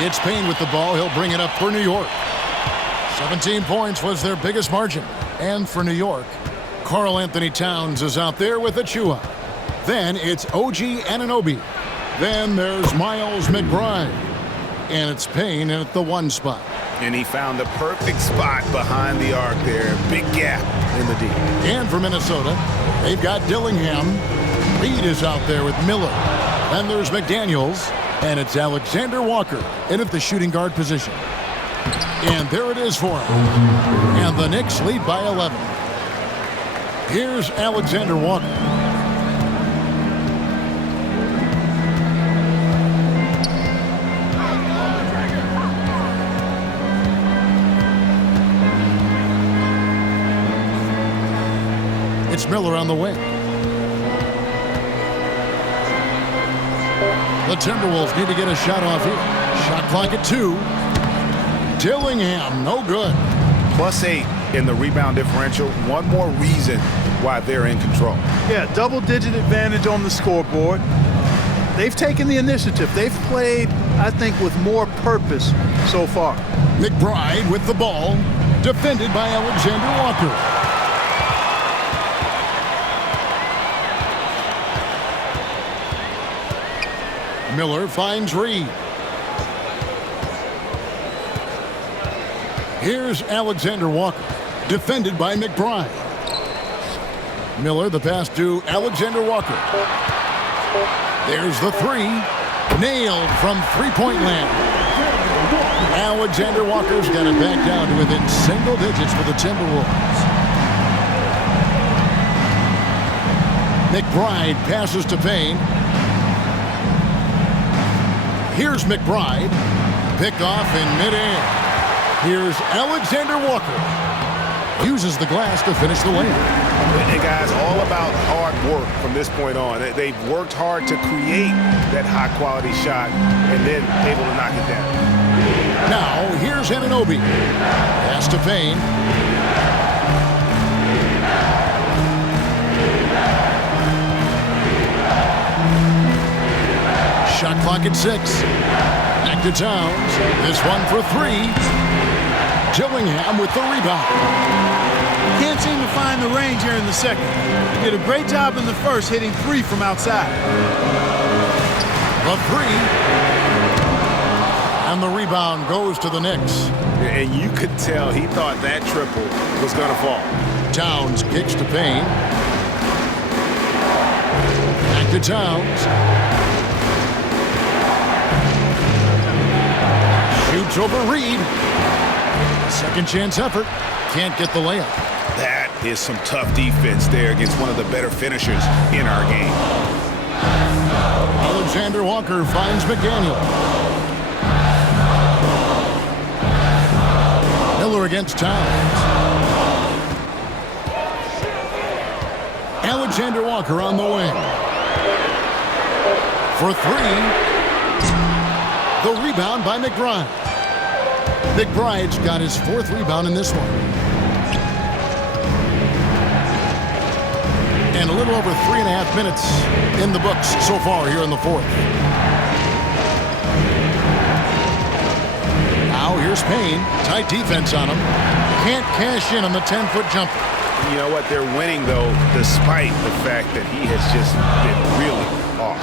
It's Payne with the ball. He'll bring it up for New York. 17 points was their biggest margin. And for New York, Karl Anthony Towns is out there with Achua. Then it's OG Anunoby. Then there's Miles McBride. And it's Payne at the 1 spot. And he found the perfect spot behind the arc there. Big gap in the D. And for Minnesota, they've got Dillingham. Reed is out there with Miller. Then there's McDaniels. And it's Alexander Walker in at the shooting guard position. And there it is for him. And the Knicks lead by 11. Here's Alexander Walker. It's Miller on the wing. The Timberwolves need to get a shot off here. Shot clock at 2. Dillingham, no good. +8 in the rebound differential. One more reason why they're in control. Yeah, double-digit advantage on the scoreboard. They've taken the initiative. They've played, I think, with more purpose so far. McBride with the ball, defended by Alexander Walker. Miller finds Reed. Here's Alexander Walker, defended by McBride. Miller, the pass to Alexander Walker. There's the 3. Nailed from three-point land. Alexander Walker's got it back down to within single digits for the Timberwolves. McBride passes to Payne. Here's McBride. Pick off in midair. Here's Alexander Walker. Uses the glass to finish the layup. And guys, all about hard work from this point on. They've worked hard to create that high-quality shot and then able to knock it down. Now, here's Anunoby. Pass to Payne. Shot clock at 6. Back to Towns. This one for 3. Dillingham with the rebound. Can't seem to find the range here in the second. He did a great job in the first, hitting 3 from outside. The 3. And the rebound goes to the Knicks. And you could tell he thought that triple was going to fall. Towns kicks to Payne. Back to Towns. Shoots over Reed. Second chance effort. Can't get the layup. That is some tough defense there against one of the better finishers in our game. Alexander Walker finds McDaniel. Miller against Towns. Alexander Walker on the wing. For 3. The rebound by McBride. McBride's got his 4th rebound in this one. And a little over 3.5 minutes in the books so far here in the 4th. Now here's Payne. Tight defense on him. Can't cash in on the 10-foot jumper. You know what? They're winning, though, despite the fact that he has just been really off.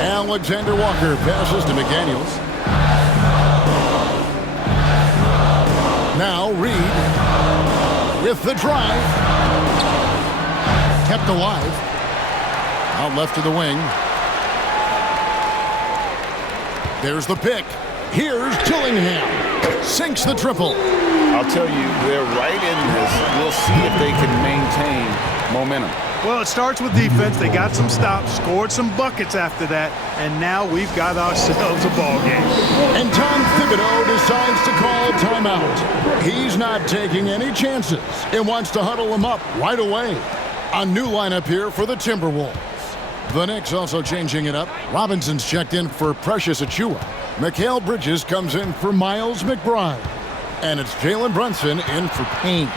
Alexander Walker passes to McDaniels. Now Reed with the drive. Kept alive. Out left to the wing. There's the pick. Here's Dillingham. Sinks the triple. I'll tell you, they're right in this. We'll see if they can maintain momentum. Well, it starts with defense. They got some stops, scored some buckets after that, and now we've got ourselves a ball game. And Tom Thibodeau decides to call timeout. He's not taking any chances and wants to huddle them up right away. A new lineup here for the Timberwolves. The Knicks also changing it up. Robinson's checked in for Precious Achua. Mikal Bridges comes in for Miles McBride. And it's Jalen Brunson in for Payne.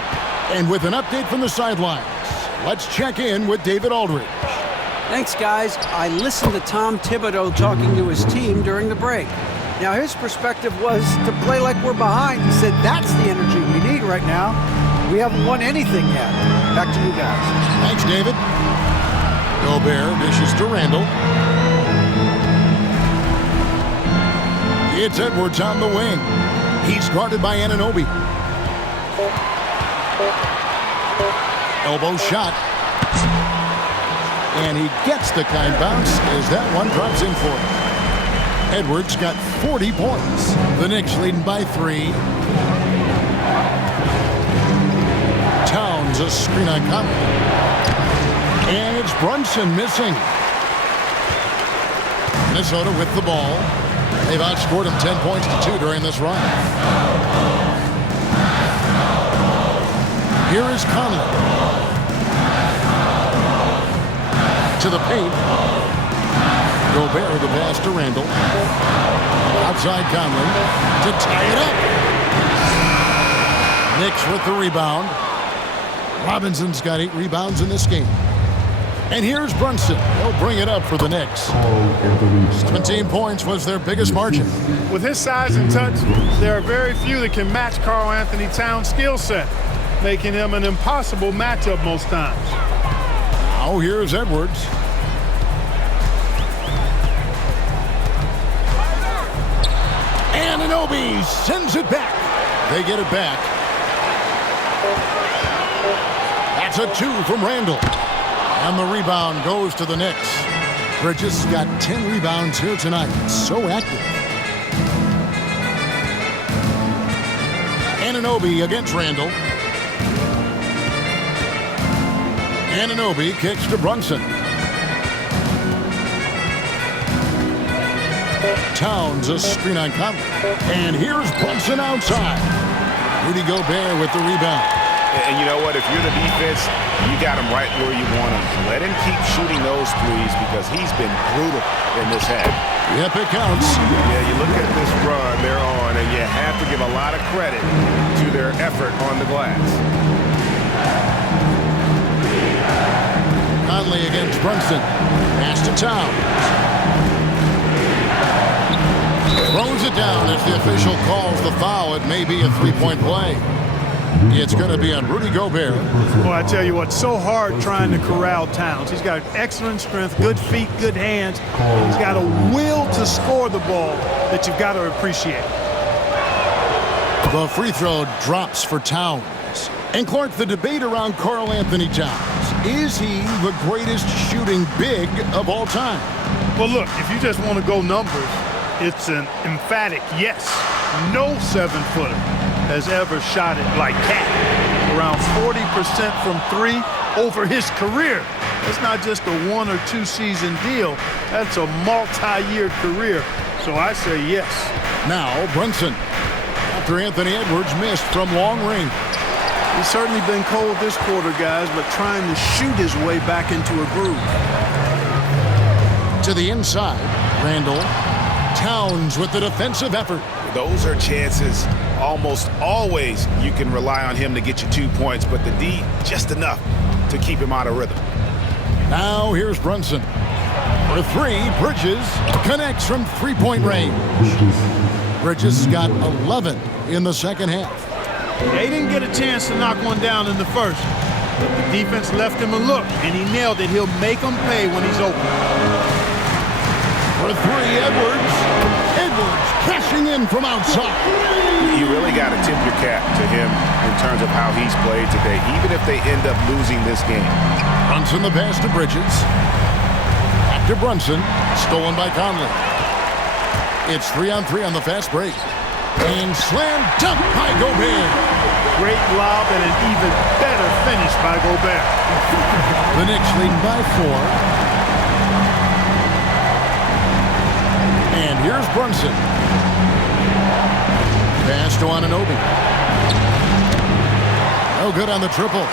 And with an update from the sidelines, let's check in with David Aldridge. Thanks, guys. I listened to Tom Thibodeau talking to his team during the break. Now, his perspective was to play like we're behind. He said, that's the energy we need right now. We haven't won anything yet. Back to you guys. Thanks, David. Gobert dishes to Randall. It's Edwards on the wing. He's guarded by Anunoby. Elbow shot. And he gets the kind bounce as that one drops in for him. Edwards got 40 points. The Knicks leading by 3. Towns a screen on Conley. And it's Brunson missing. Minnesota with the ball. They've outscored him 10 points to 2 during this run. Here is Conley. To the paint. Gobert the pass to Randall. Outside Conley to tie it up. Knicks with the rebound. Robinson's got 8 rebounds in this game. And here's Brunson. He'll bring it up for the Knicks. 17 points was their biggest margin. With his size and touch, there are very few that can match Karl Anthony Towns' skill set, making him an impossible matchup most times. Now here's Edwards. Anunoby sends it back. They get it back. That's a 2 from Randall. And the rebound goes to the Knicks. Bridges got 10 rebounds here tonight. So active. Anunoby against Randall. Anunoby kicks to Brunson. Towns a screen on Conley. And here's Brunson outside. Rudy Gobert with the rebound. And you know what? If you're the defense, you got him right where you want him. Let him keep shooting those threes because he's been brutal in this half. Yep, it counts. Yeah, you look at this run they're on, and you have to give a lot of credit to their effort on the glass. Conley against Brunson. Pass to Towns. Throws it down as the official calls the foul. It may be a 3-point play. It's going to be on Rudy Gobert. Well, I tell you what, so hard trying to corral Towns. He's got excellent strength, good feet, good hands. He's got a will to score the ball that you've got to appreciate. The free throw drops for Towns. And Clark, the debate around Karl Anthony Towns. Is he the greatest shooting big of all time? Well, look, if you just want to go numbers, it's an emphatic yes. No 7-footer has ever shot it like that. Around 40% from 3 over his career. It's not just a 1 or 2 season deal. That's a multi-year career. So I say yes. Now Brunson. After Anthony Edwards missed from long range. He's certainly been cold this quarter, guys, but trying to shoot his way back into a groove. To the inside, Randall. Towns with the defensive effort. Those are chances almost always you can rely on him to get you 2 points, but the D just enough to keep him out of rhythm. Now here's Brunson. For 3, Bridges connects from 3-point range. Bridges got 11 in the second half. They didn't get a chance to knock one down in the first, but the defense left him a look, and he nailed it. He'll make them pay when he's open. For 3, Edwards. Edwards cashing in from outside. You really got to tip your cap to him in terms of how he's played today, even if they end up losing this game. Brunson the pass to Bridges. Back to Brunson. Stolen by Conley. It's 3-on-3 on the fast break. And slam dunk by Gobert. Great lob and an even better finish by Gobert. The Knicks leading by 4. And here's Brunson. Pass to Anunoby. No good on the triple.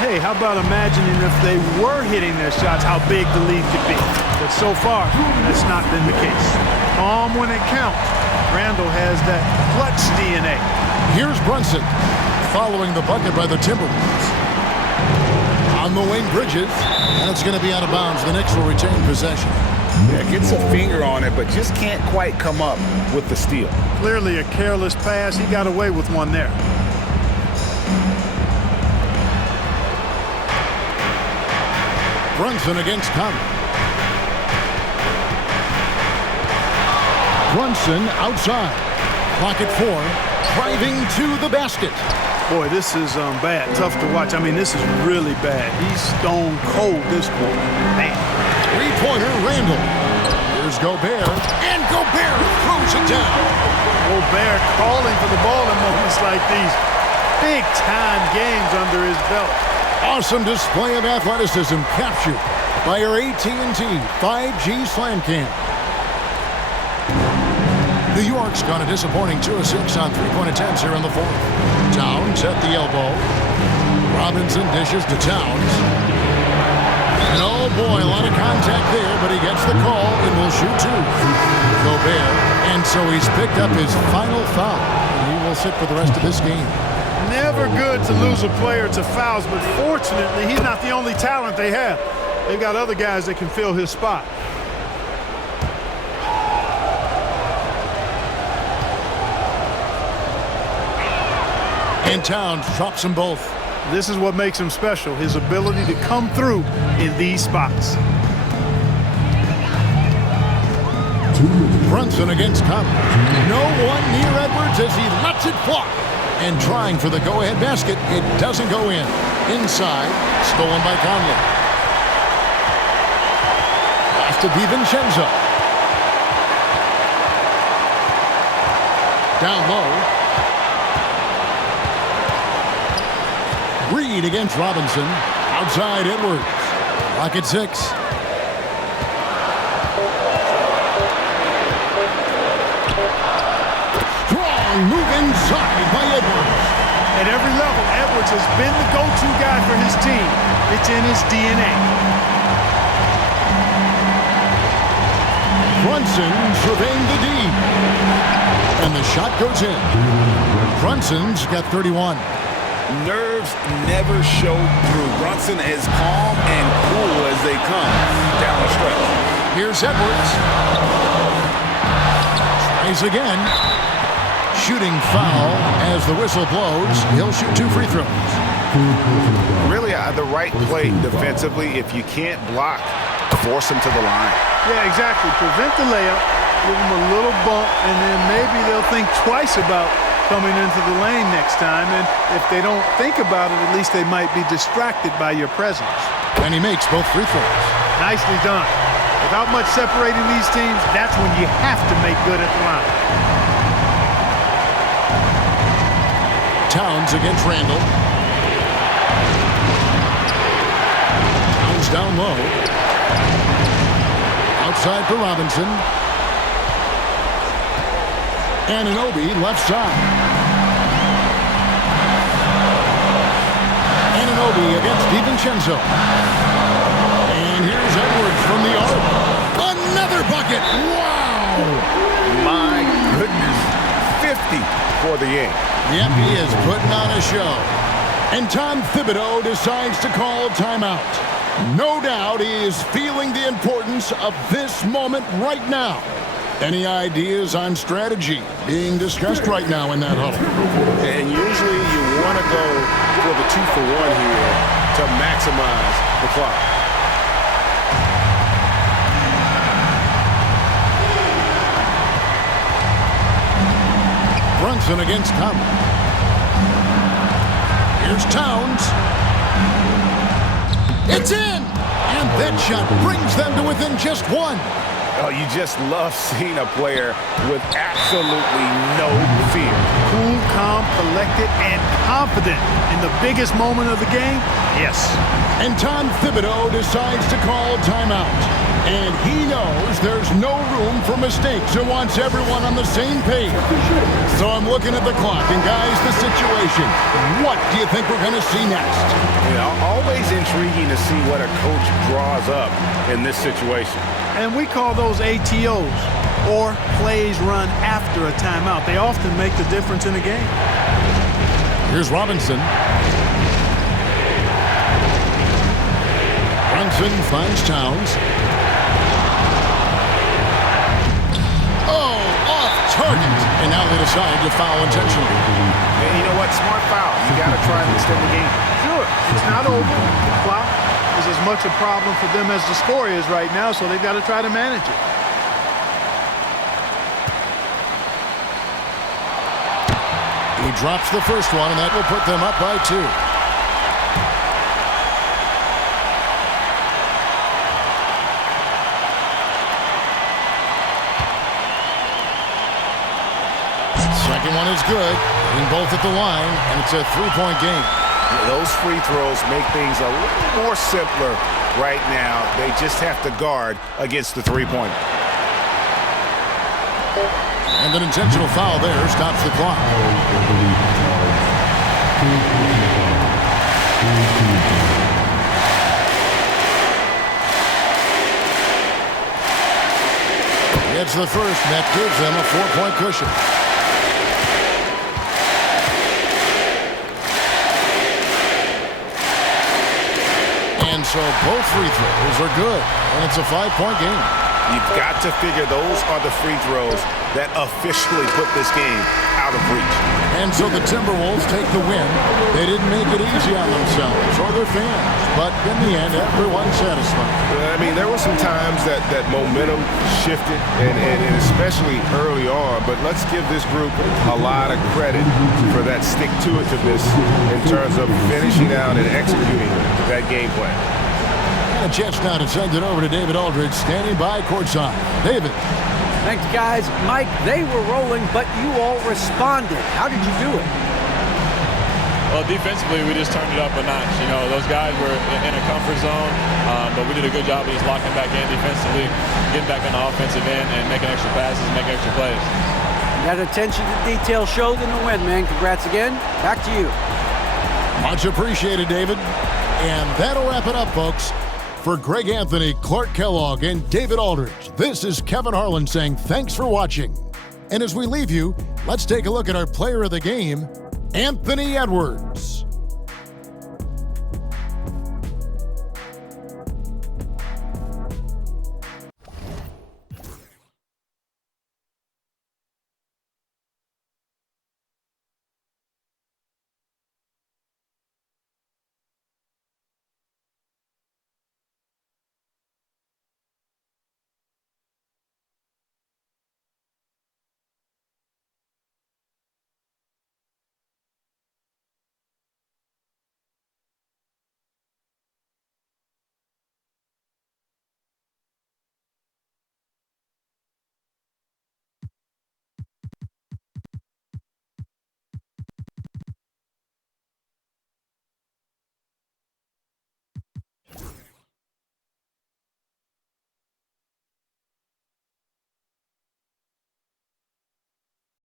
Hey, how about imagining if they were hitting their shots, how big the lead could be. But so far, that's not been the case. Calm when it counts. Randall has that clutch DNA. Here's Brunson following the bucket by the Timberwolves. On the wing, Bridges. That's going to be out of bounds. The Knicks will retain possession. Yeah, gets a finger on it, but just can't quite come up with the steal. Clearly a careless pass. He got away with one there. Brunson against Conley. Brunson outside. Clock at 4. Driving to the basket. Boy, this is bad. Tough to watch. I mean, this is really bad. He's stone cold this quarter. Man. Three-pointer, Randall. Here's Gobert. And Gobert throws it down. Gobert calling for the ball in moments like these. Big-time games under his belt. Awesome display of athleticism captured by your AT&T 5G Slam Cam. New York's got a disappointing 2 of 6 on three-point attempts here in the fourth. Towns at the elbow. Robinson dishes to Towns. And oh boy, a lot of contact there, but he gets the call and will shoot 2. Gobert, and so he's picked up his final foul. And he will sit for the rest of this game. Never good to lose a player to fouls, but fortunately, he's not the only talent they have. They've got other guys that can fill his spot. And Towns drops them both. This is what makes him special, his ability to come through in these spots. Brunson against Conley. No one near Edwards as he lets it fly. And trying for the go-ahead basket, it doesn't go in. Inside, stolen by Conley. Pass to DiVincenzo. Down low. Reed against Robinson. Outside Edwards. Clock at 6. Strong move inside by Edwards. At every level, Edwards has been the go-to guy for his team. It's in his DNA. Brunson surveying the D. And the shot goes in. Brunson's got 31. Nerves never show through. Brunson is calm and cool as they come down the stretch. Here's Edwards. Tries again. Shooting foul as the whistle blows. He'll shoot 2 free throws. Really the right play defensively. If you can't block, force him to the line. Yeah, exactly. Prevent the layup, give him a little bump, and then maybe they'll think twice about coming into the lane next time. And if they don't think about it, at least they might be distracted by your presence. And he makes both free throws. Nicely done. Without much separating these teams, that's when you have to make good at the line. Towns against Randall. Towns down low. Outside for Robinson. Anunoby left side. Anunoby against DiVincenzo. And here's Edwards from the arc. Another bucket. Wow! My goodness. 50 for the game. Yep, he is putting on a show. And Tom Thibodeau decides to call timeout. No doubt he is feeling the importance of this moment right now. Any ideas on strategy being discussed right now in that huddle? And usually you want to go for the 2-for-1 here to maximize the clock. Brunson against Conley. Here's Towns. It's in! And that shot brings them to within just 1. Oh, you just love seeing a player with absolutely no fear. Cool, calm, collected, and confident in the biggest moment of the game. Yes. And Tom Thibodeau decides to call timeout. And he knows there's no room for mistakes and wants everyone on the same page. So I'm looking at the clock, and guys, the situation. What do you think we're going to see next? You know, always intriguing to see what a coach draws up in this situation. And we call those ATOs, or plays run after a timeout. They often make the difference in a game. Here's Robinson. Brunson finds Towns. decided to foul intentionally. And you know what? Smart foul. You got to try and extend the game. Sure, it's not over. The clock is as much a problem for them as the score is right now, so they've got to try to manage it. He drops the first one, and that will put them up by 2. Second one is good. Hitting both at the line, and it's a 3-point game. Those free throws make things a little more simpler right now. They just have to guard against the three-pointer. And an intentional foul there stops the clock. Gets the first, and that gives them a 4-point cushion. And so both free throws are good, and it's a 5-point game. You've got to figure those are the free throws that officially put this game out of reach. And so the Timberwolves take the win. They didn't make it easy on themselves or their fans, but in the end, everyone's satisfied. I mean, there were some times that momentum shifted, and especially early on, but let's give this group a lot of credit for that stick-to-itiveness in terms of finishing out and executing that game plan. A chance now to send it over to David Aldridge, standing by courtside. David. Thanks, guys. Mike, they were rolling, but you all responded. How did you do it? Well, defensively, we just turned it up a notch. You know, those guys were in a comfort zone, but we did a good job of just locking back in defensively, getting back on the offensive end, and making extra passes and making extra plays. That attention to detail showed in the win, man. Congrats again. Back to you. Much appreciated, David. And that'll wrap it up, folks. For Greg Anthony, Clark Kellogg, and David Aldridge, this is Kevin Harlan saying thanks for watching. And as we leave you, let's take a look at our player of the game, Anthony Edwards.